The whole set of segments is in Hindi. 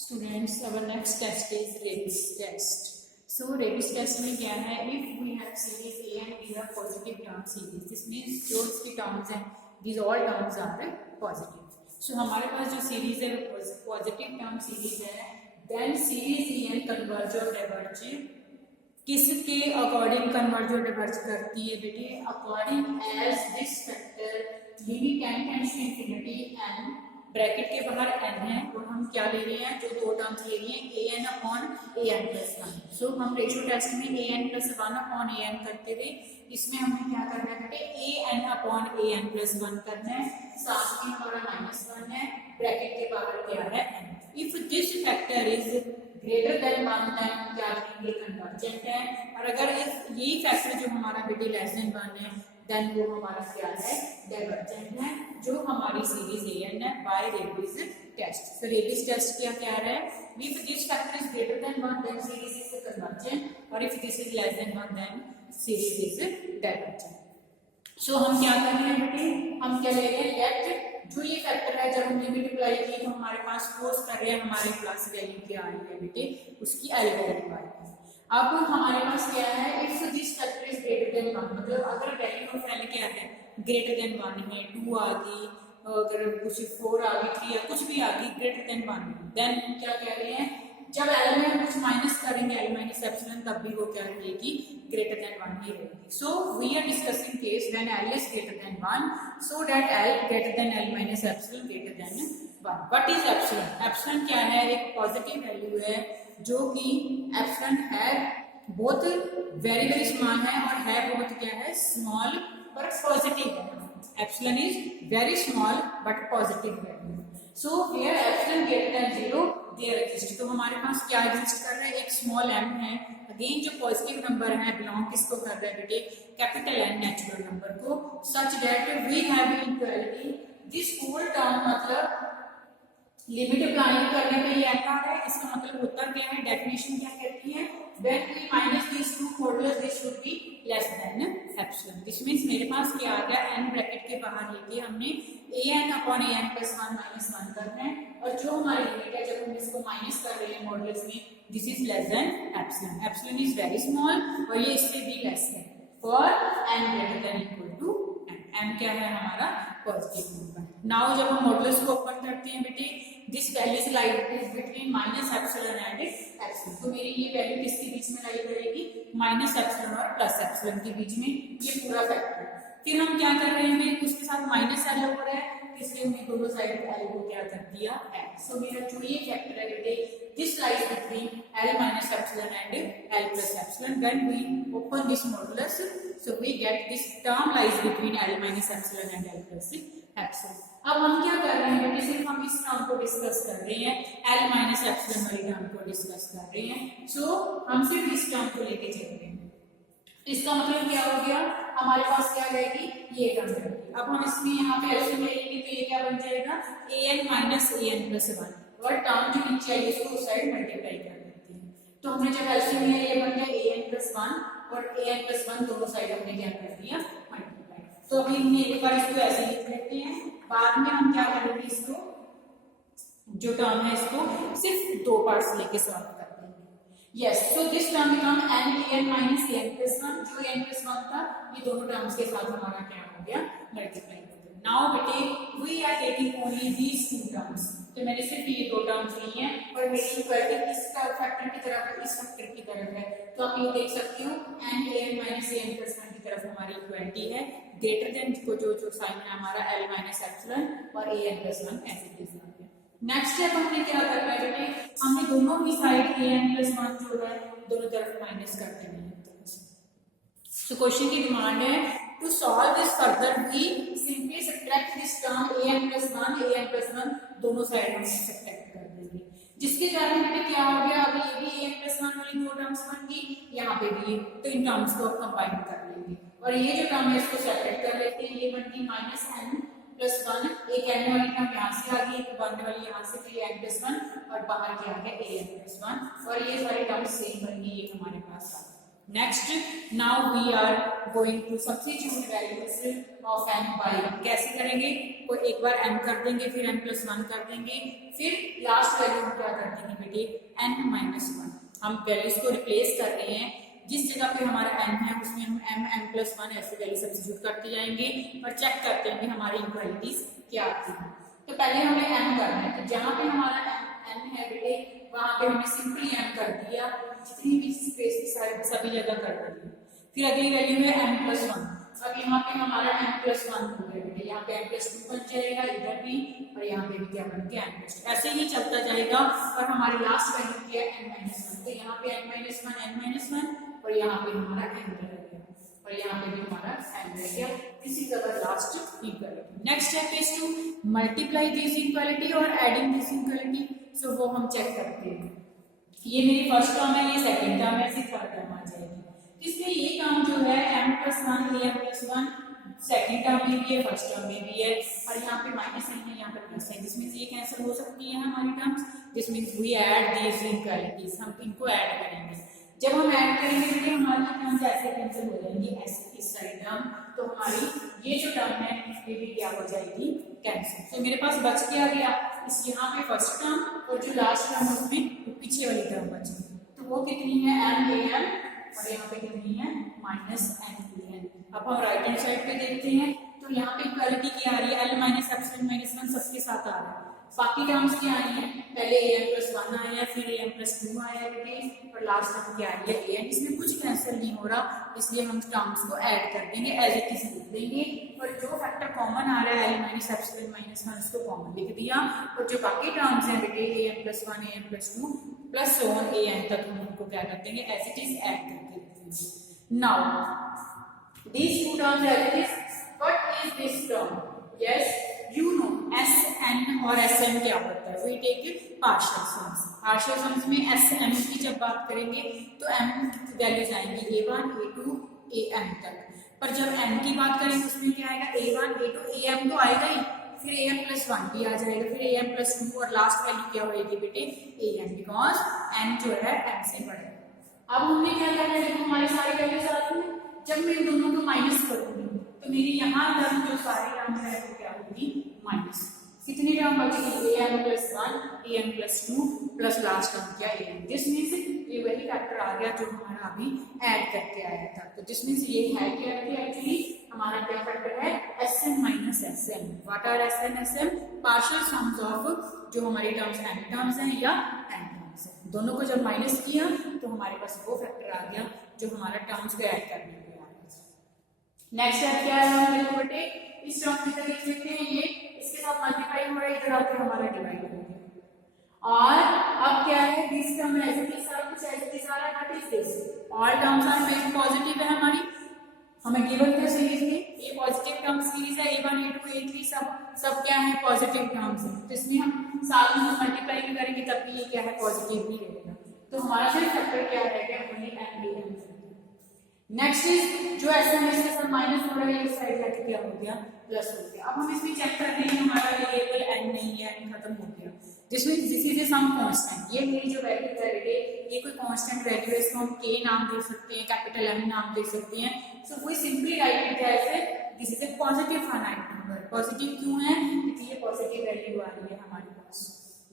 Students, our next test is rabies test. So rabies test में क्या है? If we have series A and we have positive term series, this means जो इसकी terms हैं, these all terms are positive. So हमारे पास जो series है वो positive term series है. Then series E and converge और diverge किसके अकॉर्डिंग कन्वर्ज और डिवर्ज करती है बेटे? According as this factor limit n tends to infinity n, bracket के बाहर n है और हम क्या ले रहे हैं, जो दो टर्म्स ले रहे हैं an upon an plus one. So हम रेशियो टेस्ट में an plus one upon an करते थे, इसमें हमें क्या करना है बेटे? an upon an plus one करना है, साथ में हमारा माइनस वन है, ब्रैकेट के बाहर क्या है n. If this factor is greater than one then क्या करेंगे? कन्वर्जेंट है. और अगर यही फैक्टर जो हमारा बेटे लेस देन वन है देन वो हमारा क्या है? डाइवर्जेंट है, जो हमारी सीरीज an है बाय रेबिस टेस्ट. तो रेबिस टेस्ट क्या कह रहा है? If this factor is greater than one then series is convergent और if this is less than one then series is divergent. So हम क्या कर रहे हैं बेटे? हम क्या ले रहे हैं? लेट जो ये फैक्टर है जब हम लिमिट अप्लाई की तो हमारे पास फोर्स कर रहे हैं हमारे प्लस वैल्यू क्या आ रही है बेटे? उसकी एल वैल्यू आ रही है. अब हमारे पास क्या है? If this factor is greater than one, मतलब अगर वैल्यू ऑफ एल क्या है? ग्रेटर देन वन है, टू आ गई, अगर कुछ फोर आ गई, थ्री या कुछ भी आ गई ग्रेटर देन वन, देन क्या कह रहे हैं? जब एल में हम कुछ माइनस करेंगे एल माइनस एप्सिलॉन तब भी वो क्या रहेगी? ग्रेटर देन वन ही रहेगी. So we are discussing case when L is greater than one so that L greater than L minus epsilon greater than one. What is epsilon? Epsilon क्या है? एक पॉजिटिव वैल्यू है जो कि एप्सिलॉन है बहुत वेरी वेरी स्मॉल है और है बहुत क्या है? स्मॉल पर पॉजिटिव है. Epsilon is very small but positive value. So here epsilon greater than zero there exist. तो हमारे पास क्या एग्जिस्ट कर रहा है? एक स्मॉल m है. अगेन जो पॉजिटिव नंबर है बिलोंग किसको कर रहा है बेटे? कैपिटल N नेचुरल नंबर को. Such that we have equality. This whole term मतलब लिमिट अप्लाई करने पे ये आता है. इसका मतलब होता क्या है? डेफिनेशन क्या कहती है? When we minus this to modulus this should be less than epsilon. This means मेरे पास क्या आ गया? n ब्रैकेट के बाहर लेके हमने an upon an plus one minus one करना है और जो हमारी लिमिट है जब हम इसको माइनस कर रहे हैं मॉडुलस में, this is less than epsilon. Epsilon is very small और ये इससे भी लेस है for n greater than equal to n. n क्या है? हमारा पॉजिटिव नंबर. नाउ जब हम मॉडुलस को ओपन करते हैं बेटे, this value is lie between minus epsilon and epsilon. तो मेरी ये वैल्यू किसके बीच में लाई करेगी? माइनस एप्सिलॉन और प्लस एप्सिलॉन के बीच में ये पूरा फैक्टर. फिर हम क्या कर रहे हैं? उसके साथ माइनस एल हो रहा है, इसलिए हमने दोनों साइड एल को क्या कर दिया? एल. सो मेरा जो ये फैक्टर है बेटे, this lies between L minus epsilon and L plus epsilon. When we open this modulus so we get this term lies between L minus epsilon and L plus epsilon. अब हम क्या कर रहे हैं बेटे? सिर्फ हम इस टर्म को डिस्कस कर रहे हैं, एल माइनस एप्सिलॉन वाली टर्म को डिस्कस कर रहे हैं. सो हम सिर्फ इस टर्म को लेके चल रहे हैं. इसका मतलब क्या हो गया? हमारे पास क्या रहेगी? ये टर्म रहेगी. अब हम इसमें यहाँ पे एलसीएम लेंगे तो ये क्या बन जाएगा? an minus an plus one. और टर्म जो नीचे आई इसको उस साइड मल्टीप्लाई कर देते हैं. तो हमने जब एलसीएम लिया ये बन गया an प्लस वन और an प्लस वन दोनों साइड हमने क्या कर दिया? मल्टीप्लाई. तो अभी हमने एक बार इसको ऐसे लिख लेते हैं, बाद में हम क्या करेंगे? इसको जो टर्म है इसको सिर्फ दो पार्ट्स लेके सॉल्व कर देंगे. Yes. So this term become an minus an plus one. जो n प्लस वन था ये दोनों टर्म्स के साथ हमारा क्या हो गया? मल्टीप्लाई हो गया. नाउ बेटे we are taking only these two terms. तो मैंने सिर्फ ये दो टर्म्स ली हैं और मेरी इक्वालिटी किस फैक्टर की तरफ है? इस फैक्टर की तरफ है. तो आप ये देख सकते हो an minus an plus one की तरफ हमारी इक्वालिटी है. ग्रेटर देन को जो साइन है हमारा l माइनस एप्सिलॉन और an प्लस वन ऐसे केस में. नेक्स्ट स्टेप हमने क्या करना है बेटे? हमने दोनों ही साइड an प्लस वन जो है दोनों तरफ माइनस कर देना है. सो क्वेश्चन की डिमांड है to solve this further we simply subtract this term an plus one दोनों साइड हम सब्ट्रैक्ट कर देंगे, जिसके कारण बेटे क्या हो गया? अब ये भी an प्लस वन वाली दो टर्म्स बन गई, यहाँ पे भी. तो इन टर्म्स को कंबाइन कर लेंगे और ये जो टर्म है इसको सेपरेट कर लेते हैं. ये बन गई माइनस n प्लस वन. एक n वाली टर्म यहाँ से आ गई, एक बनने वाली यहाँ से, फिर n प्लस वन और बाहर क्या आ गया? an plus one. और ये सारी टर्म्स सेम बन गई, ये हमारे पास आ गई. Next now we are going to substitute values of m by, कैसे करेंगे? तो एक बार m कर देंगे, फिर m+1 कर देंगे, फिर लास्ट वैल्यू हम क्या कर देंगे बेटे, n-1। हम वैल्यूज को रिप्लेस कर रहे हैं, जिस जगह पे हमारा m है उसमें हम m+1 ऐसे वैल्यू सब्स्टिट्यूट करते जाएंगे और चेक करते हैं कि हमारी इक्वालिटीज क्या आती है। तो पहले हमें m करना है, तो जहाँ पे हमारा m है बेटे वहां पे हमने सिंपली m कर दिया, जितनी भी स्पेस सभी जगह कर दिया। फिर अगली वैल्यू है m+1, अब यहाँ पे हमारा m+1 हो गया बेटे, यहाँ पे m+2 बन जाएगा इधर भी, और यहाँ पे भी क्या बन गया m+2, ऐसे ही चलता जाएगा। और हमारी लास्ट वैल्यू क्या है n-1, तो यहाँ पे n-1 और यहाँ पे हमारा n रह गया, और यहाँ पे भी हमारा n रह गया। This is our last equality. Next step is to multiply this equality और एडिंग दिस इक्वालिटी। सो वो हम चेक करते हैं, ये मेरी फर्स्ट टर्म है, ये सेकंड टर्म है, फिर थर्ड टर्म आ जाएगी। इसमें ये टर्म जो है m+1 am+1 सेकंड टर्म में भी है, फर्स्ट टर्म में भी है, और यहाँ पे माइनस है, यहाँ पे प्लस है, जिसमें ये कैंसिल हो सकती है हमारी टर्म्स, जिस means we add these equalities, हम इनको ऐड करेंगे। जब हम ऐड करेंगे तो हमारी टर्म्स ऐसे कैंसिल हो जाएंगी, ऐसे इस साइड टर्म, तो हमारी ये जो टर्म है ये भी क्या हो जाएगी, कैंसिल। तो मेरे पास बच क्या गया, इस यहाँ पे फर्स्ट टर्म, और जो लास्ट टर्म है उसमें पीछे वाली टर्म बची, तो वो कितनी है m-am, और यहाँ पे कितनी है -n-en। अब हम राइट हैंड साइड पे देखते हैं, तो यहाँ पे इक्वालिटी क्या आ रही है, l-1 सबके साथ आ रहा है। बाकी टर्म्स क्या आई है, पहले am+1 आया, फिर am+2 आया बेटे, और लास्ट टर्म क्या आई है an। इसमें कुछ कैंसिल नहीं हो रहा, इसलिए हम टर्म्स को ऐड कर देंगे, एज इट इज लिख देंगे, और जो फैक्टर कॉमन आ रहा है l-1 उसको कॉमन लिख दिया, और जो बाकी टर्म्स हैं बेटे am+1 am+2 plus so on an तक हम उनको क्या कर देंगे, एज इट इज ऐड करके लिख देंगे। Now these two terms as it is, what is this term? Yes, you know Sn और Sm क्या होता है, we take partial sums। partial sums में Sm की जब बात करेंगे तो m की वैल्यूज आएंगी a1 a2 am तक, पर जब m की बात करेंगे उसमें क्या आएगा, a1 a2 am तो आएगा ही, फिर am+1 भी आ जाएगा, फिर am+2, और लास्ट वैल्यू क्या होगी बेटे am, बिकॉज n जो है m से बड़ा है। अब हमने क्या करना है, देखो हमारी सारी वैल्यूज आ रही है, जब मैं इन दोनों को माइनस करूंगी तो मेरी यहाँ टर्म जो सारी टर्म है वो क्या होगी, माइनस। कितनी टर्म बचेगी, am+1 am+2 plus last term क्या am, दिस मींस ये वही फैक्टर आ गया जो हमारा अभी ऐड करके आया था। तो दिस मींस ये है क्या एक्चुअली हमारा क्या फैक्टर है, Sn - Sm। What are Sn Sm, partial sums of जो हमारी टर्म्स n टर्म्स हैं या n टर्म्स हैं, दोनों को जब माइनस किया तो हमारे पास वो फैक्टर आ गया जो हमारा टर्म्स को ऐड करने में आ गया। नेक्स्ट स्टेप क्या है मेरे बेटे, इस टर्म की तरह लिख सकते हैं, ये इसके साथ मल्टीप्लाई हो रहा है, इधर आकर हमारा डिवाइड हो गया, और अब क्या है, this term as it is, सारा कुछ एज इट इज आ रहा है, what is this, all terms are made positive है हमारी, हमें गिवन है सीरीज में ये पॉजिटिव टर्म सीरीज है, a1 a2 a3 सब क्या है, पॉजिटिव टर्म्स है, तो इसमें हम साथ में मल्टीप्लाई भी करेंगे तब भी ये क्या है, पॉजिटिव ही रहेगा। तो हमारा सिर्फ फैक्टर क्या रहेगा, only n am। Next is जो Sm इसके साथ माइनस हो रहा है, ये साइड जाके क्या हो गया, प्लस हो गया। अब हम इसमें चेक कर रहे हैं, हमारा वेरिएबल n नहीं है, n खत्म हो गया, जिसमें this is a some constant, ये मेरी जो वैल्यू है ये कोई कांस्टेंट वैल्यू है, इसको हम k नाम दे सकते हैं, कैपिटल M नाम दे सकते हैं। So we simply write it as this is a positive finite number. Positive क्यों है, क्योंकि ये पॉजिटिव वैल्यू आ रही है हमारे पास,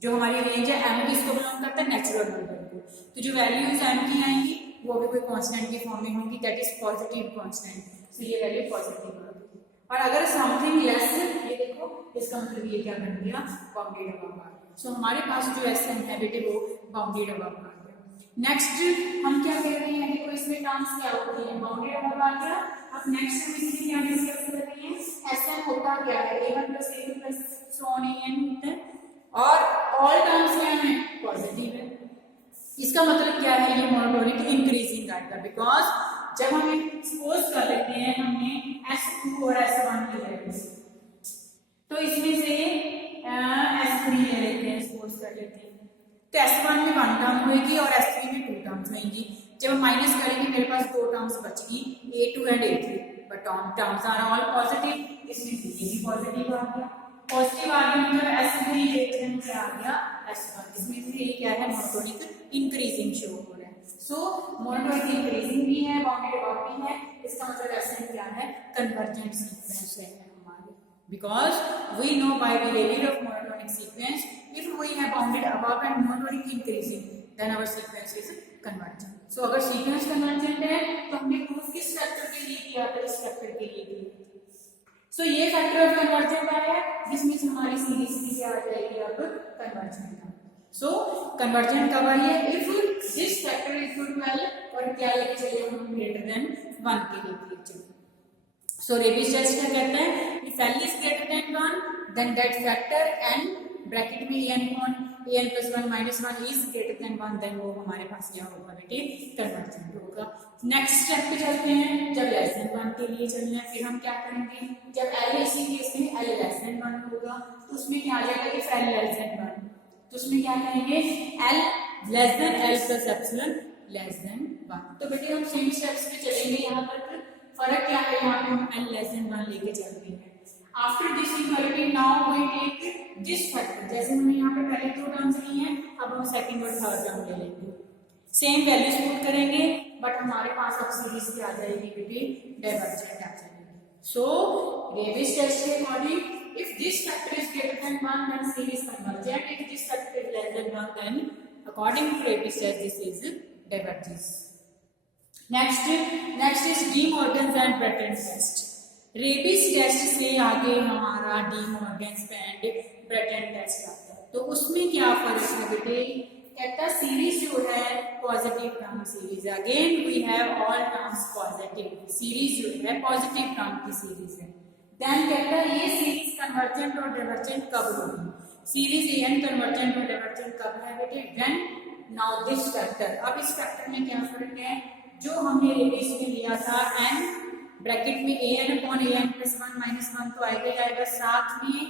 जो हमारी रेंज है m किसको बिलोंग करता है, नेचुरल नंबर को, तो जो वैल्यूज m की आएंगी वो भी कोई कांस्टेंट की फॉर्म में होंगी, दैट इज पॉजिटिव कांस्टेंट, सो ये वैल्यू पॉजिटिव आ गई। और अगर समथिंग लेस, ये देखो इसका मतलब ये क्या बन गया, बाउंडेड अबव आ गया। सो हमारे पास जो Sm है बेटे वो बाउंडेड अबव आ गया। नेक्स्ट हम क्या कह रहे हैं, देखो इसमें टर्म्स क्या होती है, बाउंडेड अबव आ गया। अब नेक्स्ट हम इसमें क्या डिस्कस कर रहे हैं, Sm होता क्या है, a1 + a2 + so on an होता है, और ऑल टर्म्स क्या है, पॉजिटिव है। इसका मतलब क्या है, ये मोनोटोनिक इंक्रीजिंग आएगा, बिकॉज जब हम सपोज कर लेते हैं हमने S2 और S1 की वैल्यू, तो इसमें से S3 ले लेते हैं, सपोज कर लेते हैं, तो S1 में 1 टर्म होगी और S3 में 2 टर्म्स होंगी। जब हम माइनस करेंगे मेरे पास 2 टर्म्स बचेगी, A2 and A3, but terms are all positive, इसमें से ये भी पॉजिटिव आ गया, पॉजिटिव आ गया मतलब S3 A3 से आ गया S1, इसमें से ये क्या है, मोनोटोनिक इंक्रीजिंग शो हो रहा है। सो मोनोटोनिक इंक्रीजिंग भी है, बाउंडेड अबाउट भी है, इसका मतलब ऐसे क्या है, कन्वर्जेंट सीक्वेंस है हमारे, because we know by behaviour of monotonic sequence if we have bounded about and monotonic increasing then our sequence is convergent. So अगर सीक्वेंस कन्वर्जेंट है तो हमने प्रूफ किस फैक्टर के लिए किया था, इस फैक्टर के लिए किया। सो ये फैक्टर ऑफ कन्वर्जेंट आया, जिसमें हमारी सीरीज भी क्या आ जाएगी अब, कन्वर्जेंट। सो कन्वर्जेंट कब आई है, if this factor is equal to L, और क्या लेके चले हम, ग्रेटर देन 1 के लिए चले। सो रेबीज टेस्ट क्या कहता है, if L is greater than 1 then that factor n bracket में n plus 1 minus 1 is greater than 1, then वो हमारे पास क्या होगा बेटे, कन्वर्जेंट होगा। नेक्स्ट स्टेप पे चलते हैं, जब लेस देन 1 के लिए चलना है, फिर हम क्या करेंगे, जब एल इसी केस में एल लेस देन 1 होगा तो उसमें क्या आ जाएगा, इफ एल लेस देन 1, तो उसमें क्या करेंगे, L less than L plus epsilon less than 1। तो बेटे हम सेम स्टेप्स पे चलेंगे, यहाँ पर फर्क क्या है, यहाँ पे हम एल लेस देन 1 लेके चल रहे हैं। After this equality now we take this factor, जैसे हमने यहाँ पे पहले 2 टर्म्स ली हैं, अब हम सेकंड और थर्ड टर्म ले लेंगे, सेम वैल्यूज पुट करेंगे, बट हमारे पास अब सीरीज की आ जाएगी बेटी, डाइवर्जेंट आ जाएगी। सो रेबीज टेस्ट के according if this factor is greater than 1 then series convergent, if this factor is less than 1 then according to Rabi's test this is diverges. next is De Morgan's and Bretton's test. Rabi's test से आगे हमारा De Morgan's and Bretton test आता है, तो उसमें क्या फर्क है बेटे, कहता सीरीज जो है positive term series, again we have all terms positive, series जो है पॉजिटिव टर्म की सीरीज है। देन कहता है ये सीरीज कन्वर्जेंट और डाइवर्जेंट कब होगी, सीरीज एन कन्वर्जेंट और डाइवर्जेंट कब है बेटे, व्हेन नाउ दिस फैक्टर, अब इस फैक्टर में क्या फर्क है, जो हमने रेबीज में लिया था एन ब्रैकेट में N upon N plus 1 minus 1 तो आएगा, साथ में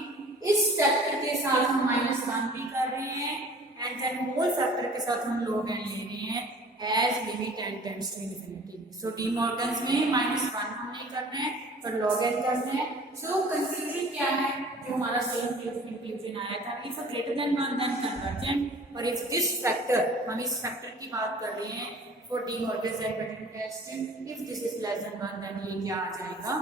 इस फैक्टर के साथ हम माइनस 1 भी कर रहे हैं, एंड देन होल फैक्टर के साथ हम log n ले रहे हैं as limit n tends to infinity. So De Morgan's में -1 हम नहीं करना है पर log n करना है। सो कंक्लूजन क्या है, जो हमारा सेम कंक्लूजन आया था, if greater than 1 then convergent, और इफ दिस फैक्टर, हम इस फैक्टर की बात कर रहे हैं for De Morgan's and Bertrand test, if this is less than 1 then ये क्या आ जाएगा,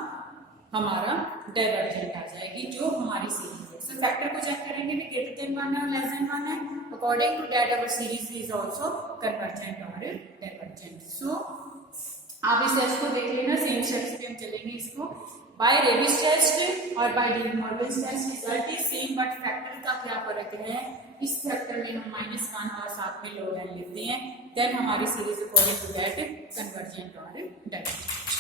हमारा डाइवर्जेंट आ जाएगी जो हमारी सीरीज है। सो फैक्टर को चेक करेंगे कि ग्रेटर देन 1 है और लेस देन 1 है, according to that our series is also convergent और डाइवर्जेंट। सो आप इस टेस्ट को देख लेना, सेम स्टेप्स पे हम चलेंगे इसको। बाय रेबीज टेस्ट और by De Morgan's test result is same, but factor का क्या फर्क है, इस फैक्टर में हम -1 और साथ में log n लेते हैं, देन हमारी series according to that convergent और डाइवर्जेंट।